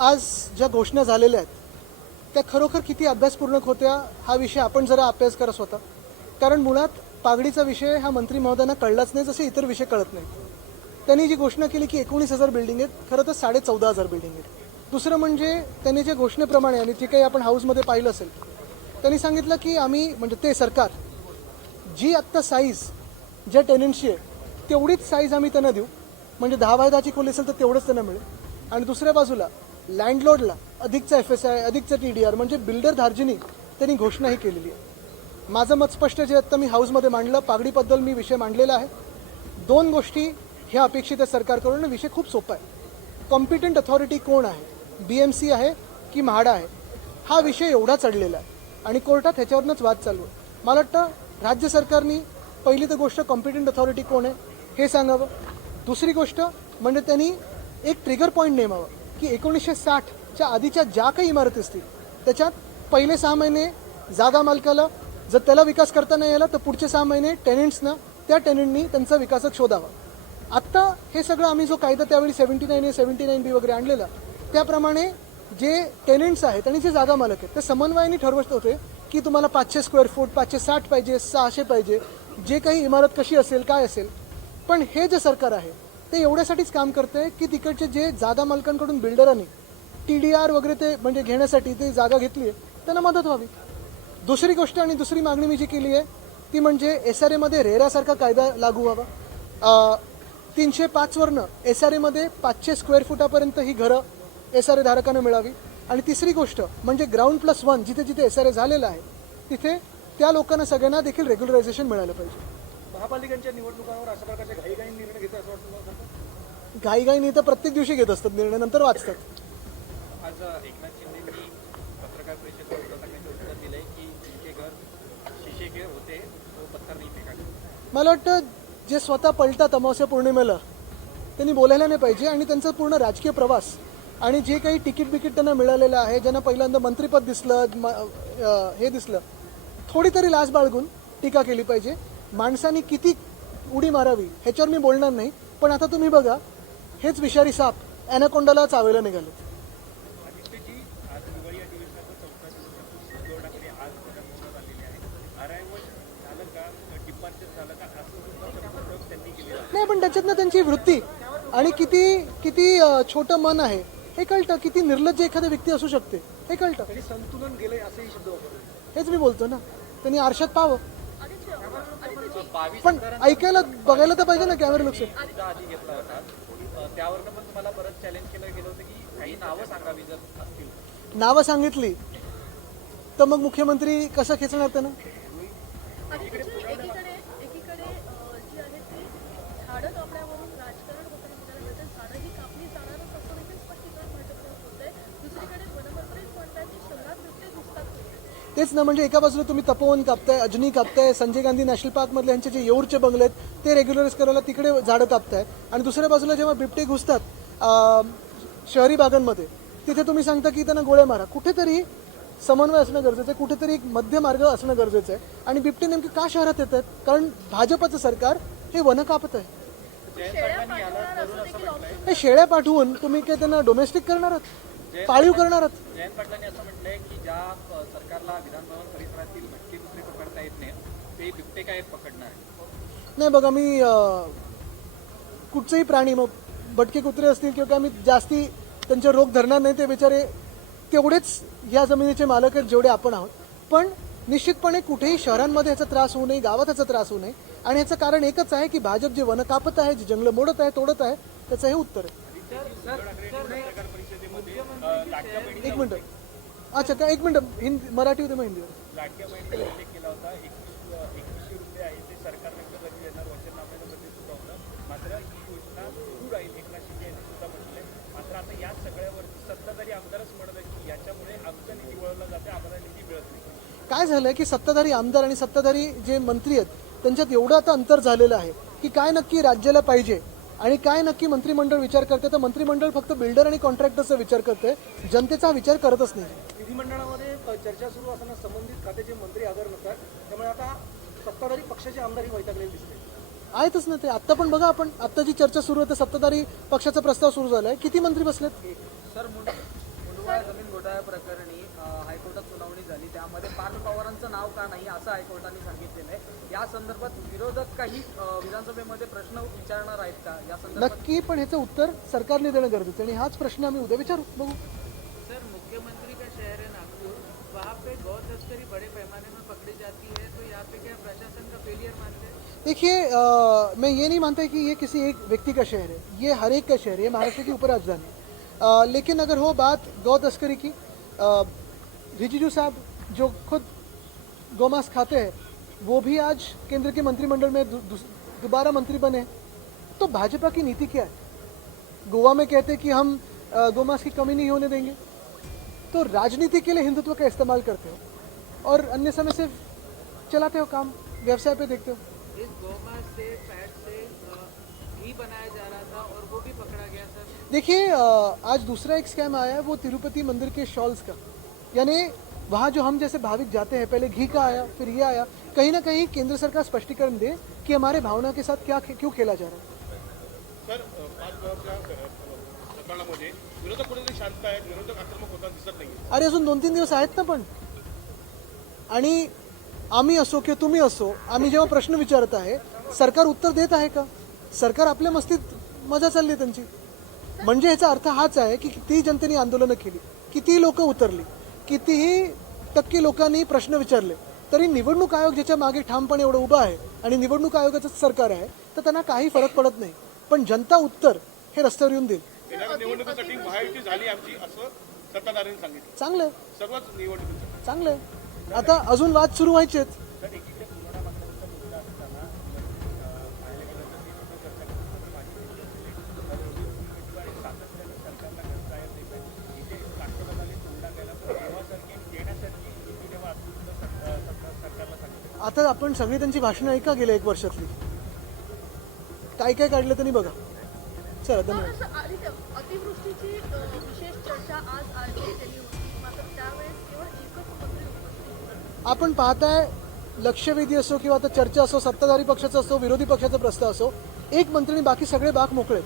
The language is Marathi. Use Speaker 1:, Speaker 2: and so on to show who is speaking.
Speaker 1: आज ज्या घोषणा झालेल्या आहेत त्या खरोखर किती अभ्यासपूर्णक होत्या हा विषय आपण जरा अभ्यास करत होता कारण मुळात पागडीचा विषय हा मंत्री महोदयांना कळलाच नाही जसे इतर विषय कळत नाहीत. त्यांनी जी घोषणा केली की एकोणीस हजार बिल्डिंग आहेत खरं तर साडे चौदा हजार बिल्डिंग आहेत. दुसरं म्हणजे त्यांनी ज्या घोषणेप्रमाणे आणि जे काही आपण हाऊसमध्ये पाहिलं असेल त्यांनी सांगितलं की आम्ही म्हणजे ते सरकार जी आत्ता साईज ज्या टेनन्सी आहे तेवढीच साईज आम्ही त्यांना देऊ. म्हणजे दहा बाय दहाची खोली असेल तर तेवढंच त्यांना मिळेल. आणि दुसऱ्या बाजूला लँडलॉर्डला अधिकचा एफ एस आय अधिकचं टी डी आर म्हणजे बिल्डर धार्जिनी त्यांनी घोषणाही केलेली आहे. माझं मत स्पष्ट जे आत्ता मी हाऊसमध्ये मांडलं पागडीबद्दल मी विषय मांडलेला आहे. दोन गोष्टी ह्या अपेक्षित आहे सरकारकडून विषय खूप सोपा आहे. कॉम्पिटंट अथॉरिटी कोण आहे? बी एम सी आहे की म्हाडा आहे? हा विषय एवढा चढलेला आहे आणि कोर्टात ह्याच्यावरूनच वाद चालू आहे. मला वाटतं राज्य सरकारनी पहिली तर गोष्ट कॉम्पिटंट अथॉरिटी कोण आहे हे सांगावं. दुसरी गोष्ट म्हणजे त्यांनी एक ट्रिगर पॉईंट नेमावं. की एकोणीसशे साठच्या आधीच्या ज्या काही इमारती असतील त्याच्यात पहिले सहा महिने जागा मालकाला जर त्याला विकास करता नाही आला तर पुढचे सहा महिने टेनंट्सना त्या टेनंटनी त्यांचा विकासक शोधावा. आत्ता हे सगळं आम्ही जो कायदा त्यावेळी seventy nine A seventy nine B वगैरे आणलेला त्याप्रमाणे जे टेनंट्स आहेत आणि जे जागा मालक आहेत ते समन्वयाने ठरवत होते की तुम्हाला पाचशे स्क्वेअर फूट पाचशे साठ पाहिजे सहाशे पाहिजे जे काही इमारत कशी असेल काय असेल. पण हे जे सरकार आहे ते एवढ्यासाठीच काम करते की तिकडचे जे जागा मालकांकडून बिल्डरांनी टी डी आर वगैरे ते म्हणजे घेण्यासाठी ते जागा घेतली आहे त्यांना मदत व्हावी. दुसरी गोष्ट आणि दुसरी मागणी मी जी केली आहे ती म्हणजे एस आर एमध्ये रेरासारखा कायदा लागू व्हावा. तीनशे पाचवरनं एस आर एमध्ये पाचशे स्क्वेअर फुटापर्यंत ही घरं एस आर ए धारकांना मिळावी. आणि तिसरी गोष्ट म्हणजे ग्राउंड प्लस वन जिथे जिथे एस आर ए झालेलं आहे तिथे त्या लोकांना सगळ्यांना देखील रेग्युलरायझेशन मिळालं पाहिजे.
Speaker 2: महापालिकांच्या निवडणुकांवर अशा प्रकारचे घाईघाई निर्णय घेतो असं वाटतं
Speaker 1: तर प्रत्येक दिवशी घेत असतात निर्णय नंतर वाचतात.
Speaker 3: आज एकनाथ शिंदेंनी पत्रकार उत्तर दिलंय की घर शीशे होते तो पत्थर नहीं
Speaker 1: मला वाटतं जे स्वतः पलतात अमावस्या पौर्णिमेला त्यांनी बोलायला नाही पाहिजे आणि त्यांचा पूर्ण राजकीय प्रवास आणि जे काही तिकीट बिकीट त्यांना मिळालेलं आहे ज्यांना पहिल्यांदा मंत्रिपद दिसलं म- अं, हे दिसलं थोडी तरी लाज बाळगून टीका केली पाहिजे. माणसाने किती उडी मारावी ह्याच्यावर मी बोलणार नाही पण आता तुम्ही बघा हेच विषारी साप ॲनाकोंडाला चावायला
Speaker 3: आहे
Speaker 1: नाही पण त्याच्यातनं त्यांची वृत्ती आणि किती किती छोटं मन आहे हे कळतं किती निर्लज्ज एखादी व्यक्ती असू शकते हे कळतं.
Speaker 2: संतुलन गेले असेही शब्द
Speaker 1: हेच मी बोलतो ना. त्यांनी आरशात पाहावं. पण ऐकायला बघायला तर पाहिजे ना कॅमेरा लक्ष.
Speaker 3: सुद्धा आधी घेतला होता. अ, त्यावरनं पण तुम्हाला परत चॅलेंज केलं गेलं होतं की काही नावं सांगावी जर असतील.
Speaker 1: नावं सांगितली. तर मग मुख्यमंत्री कसं खेचणार त्यांना
Speaker 4: एकीकडे एकीकडे एकीकडे अ, जी आहे ती झाडं कापण्यावरून राजकारण होताना बघायला मिळतं झाडं ही कापली जाणारच असं देखील स्पष्टीकरण भाजपकडून होत आहे दुसरीकडे वनमंत्रीच म्हणतात की शहरात बिबटे घुसतात कुठे
Speaker 1: तेच ना म्हणजे एका बाजूला तुम्ही तपोवन कापताय अजनी कापताय संजय गांधी नॅशनल पार्कमधले यांचे जे येऊरचे बंगले आहेत ते रेग्युलराईज करायला तिकडे झाडं कापताय. आणि दुसऱ्या बाजूला जेव्हा बिबटे घुसतात शहरी भागांमध्ये तिथे तुम्ही सांगता की त्यांना गोळ्या मारा. कुठेतरी समन्वय असणं गरजेचं आहे कुठेतरी एक मध्य मार्ग असणं गरजेचं आहे. आणि बिबटे नेमके का शहरात येतात कारण भाजपचं सरकार हे वन कापत आहे. हे शेळ्या पाठवून तुम्ही काय त्यांना डोमेस्टिक करणार आहात? पाळीव करणार आहात
Speaker 3: जयंत पाटलांनी असं म्हटलंय की ज्या सरकारला विधानभवन परिसरातील भटके कुत्रे पकडता येत नाही ते बिबटे काय पकडणार?
Speaker 1: नाही बघा मी कुठचेही प्राणी मग भटके कुत्रे असतील किंवा काय मी जास्ती त्यांचे रोग धरणार नाही ते बिचारे तेवढेच या जमिनीचे मालक आहेत जेवढे आपण आहोत. पण निश्चितपणे कुठेही शहरांमध्ये याचा त्रास होऊ नये गावात याचा त्रास होऊ नये. आणि याचं कारण एकच आहे की भाजप जे वन कापत आहे जे जंगलं मोडत आहे तोडत आहे त्याचं हे उत्तर आहे. एक मिनिट. अच्छा का एक मिनिट. हिंदी मराठी होते मग हिंदीवर
Speaker 3: लाडक्या बहिणीचा उल्लेख केला होता. एकवीस एकवीसशे रुपये आहे ते सरकार व्यक्त देणार वचननाम्यामध्ये सुद्धा होतं मात्र ही योजना सुरू राहील एकनाथ शिंदे यांनी सुद्धा म्हटलंय. मात्र आता या सगळ्यावरती सत्ताधारी आमदारच म्हणत आहे की याच्यामुळे आमचा निधी वळवला जाते आम्हाला निधी मिळत नाही.
Speaker 1: काय झालंय की सत्ताधारी आमदार आणि सत्ताधारी जे मंत्री आहेत त्यांच्यात एवढं आता अंतर झालेलं आहे की काय नक्की राज्याला पाहिजे? आणि काय नक्की मंत्रिमंडळ विचार करते तर मंत्रिमंडळ फक्त बिल्डर आणि कॉन्ट्रॅक्टरचा विचार करते. जनतेचा विचार करतच नाही.
Speaker 2: विधिमंडळामध्ये चर्चा सुरू असताना संबंधित खात्याचे मंत्री हजर नसतात. त्यामुळे आता सत्ताधारी पक्षाचे आमदारही वैतागलेले दिसते
Speaker 1: आहेतच ना ते. आत्ता पण बघा आपण आत्ता जी चर्चा सुरू होते सत्ताधारी पक्षाचा प्रस्ताव सुरू झालाय. किती मंत्री बसलेत?
Speaker 3: सर
Speaker 5: मुंबई जमीन घोटाळ्या प्रकरणी झाली. त्यामध्ये पार्थ पवारांचं नाव का नाही असं हायकोर्टाने सांगितलेलं आहे. या संदर्भात विरोधक काही विधानसभेमध्ये प्रश्न विचारणार आहेत का? या संदर्भात
Speaker 1: नक्की पण ह्याचं उत्तर सरकारने देणं गरजेचं आहे आणि हाच प्रश्न आम्ही उद्या विचारू. बघू.
Speaker 6: सर मुख्यमंत्री का शहर है नागपुर? वहाँ पे गौ तस्करी बड़े पैमाने में पकड़ी जाती है तो यहाँ पे क्या प्रशासन का फेलियर मानते हैं?
Speaker 1: देखिए मैं ये नहीं मानता कि ये किसी एक व्यक्ति का शहर है। ये हर एक का शहर है ये महाराष्ट्र की उपराजधानी है। अ, लेकिन अगर हो बात गौ तस्करी की अ, रिजिजू साहब जो खुद गौमांस खाते हैं वो भी आज केंद्र के मंत्रिमंडल में दु- दोबारा मंत्री बने। तो भाजपा की नीति क्या है? गोवा में कहते हैं कि हम गौमांस की कमी नहीं होने देंगे। तो राजनीति के लिए हिंदुत्व का इस्तेमाल करते हो और अन्य समय सिर्फ़ चलाते हो काम व्यवसाय पे देखते हो।
Speaker 6: इस गौमांस से फैट से घी बनाया जा रहा था और वो भी पकड़ा गया सर
Speaker 1: देखिए आज दूसरा एक स्कैम आया है वो तिरुपति मंदिर के शॉल्स का। यानी वहाँ जो हम जैसे भाविक जाते हैं पहले घी का आया फिर ये आया कहीं ना कहीं केंद्र सरकार स्पष्टीकरण दे कि हमारे भावना के साथ क्या क्यों खेला जा रहा है।
Speaker 7: सर पाच गावाच्या प्रकरणामध्ये विरोधक कुठेतरी शांत आहेत विरोधक आक्रमक होताना दिसत नाही
Speaker 1: अरे अजून दोन तीन दिवस आहेत ना पण. आणि आम्ही असो किंवा तुम्ही असो आम्ही जेव्हा प्रश्न विचारत आहे सरकार उत्तर देत आहे का? सरकार आपल्या मस्तीत मजा चालली त्यांची. म्हणजे ह्याचा अर्थ हाच आहे की कितीही जनतेने आंदोलनं केली कितीही लोक उतरली. कितीही टक्के लोकांनी प्रश्न विचारले तरी निवडणूक आयोग ज्याच्या मागे ठामपणे एवढं उभं आहे आणि निवडणूक आयोगाचं सरकार आहे तर त्यांना काही फरक पडत नाही. पण जनता उत्तर हे रस्त्यावर येऊन देईल. चांगलं. चांगलं. आता अजून वाद सुरू व्हायचेत
Speaker 3: तर एकीकडे कोरोना मात्राचा मुद्दा असताना पाहिलं गेलं तर ते सुद्धा चर्चा करण्यासाठी माझी उमेदवारी सातत्याने सरकारला घडता येत नाही इथे राष्ट्रपतींनी तोडला गेला पण तेव्हासारखी देण्यासारखी युती जेव्हा असली सुद्धा सत्ता- सत्ता सरकारला सांगितलं
Speaker 1: आता आपण सगळी त्यांची भाषणं ऐका गेल्या एक वर्षातली. काय काय काढलं त्यांनी बघा. चला धन्यवाद.
Speaker 4: असं आदित्य, अतिवृष्टीची अ, विशेष चर्चा आज आरटीआय केली होती. मात्र त्यावेळेस केवळ एकच मंत्री उपस्थित होते.
Speaker 1: आपण पाहताय लक्षवेधी असो किंवा आता चर्चा असो सत्ताधारी पक्षाचा असो विरोधी पक्षाचा प्रस्ताव असो एक मंत्री आणि बाकी सगळे बाक मोकळे.